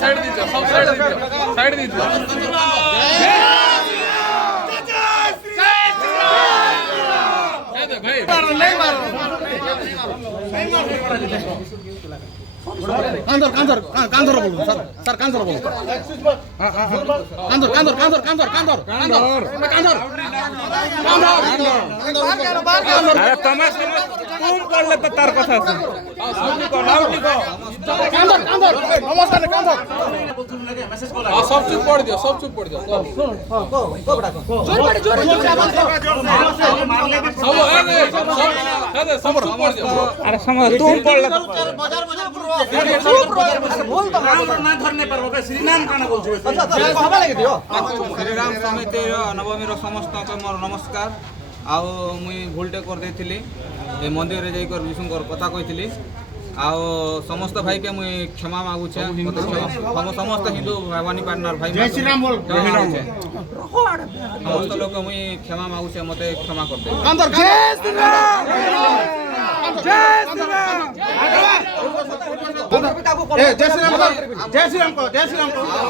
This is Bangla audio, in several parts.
সাইড দিতে সব সাইড দিতে ভাই কান্দর বলুন স্যার কান্দর বলুন কান্দর আরে তোমার তুম পড়লে তো তার কথা আছে সব চুপ পড়ে দিও সব চুপ পড়ে দিও সব চুপ পড়ে দিও আরে সময় তুম পড়লে শ্রীরাম সমিতির নবমীর সমস্ত মোর নমস্কার আউ মুই ভুলটে କରିଦେଇଥିଲି ଏ ମନ୍ଦିରରେ ଯାଇକରି ବିଷ୍ଣୁଙ୍କର କଥା କହିଥିଲି ଆଉ ସମସ୍ତ ଭାଇକେ ମୁଇଁ କ୍ଷମା ମାଗୁଛେ ସମସ୍ତ ହିନ୍ଦୁ ଭବାନୀପାଟଣାର ଭାଇ ସମସ୍ତ ଲୋକ ମୁଇଁ କ୍ଷମା ମାଗୁଛେ ମତେ କ୍ଷମା କରିଦେବେ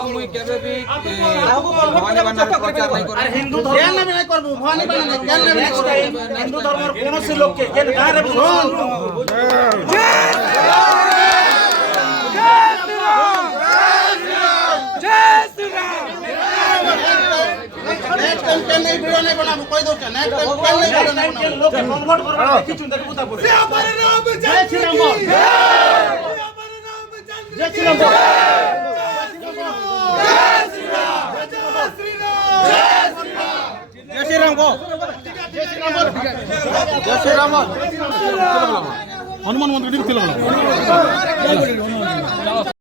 মুই কেবে বি ভবানীপাটনার প্রচার নাই করে হিন্দু ধর্মের কোনসি লোককে হনুমান মন্দির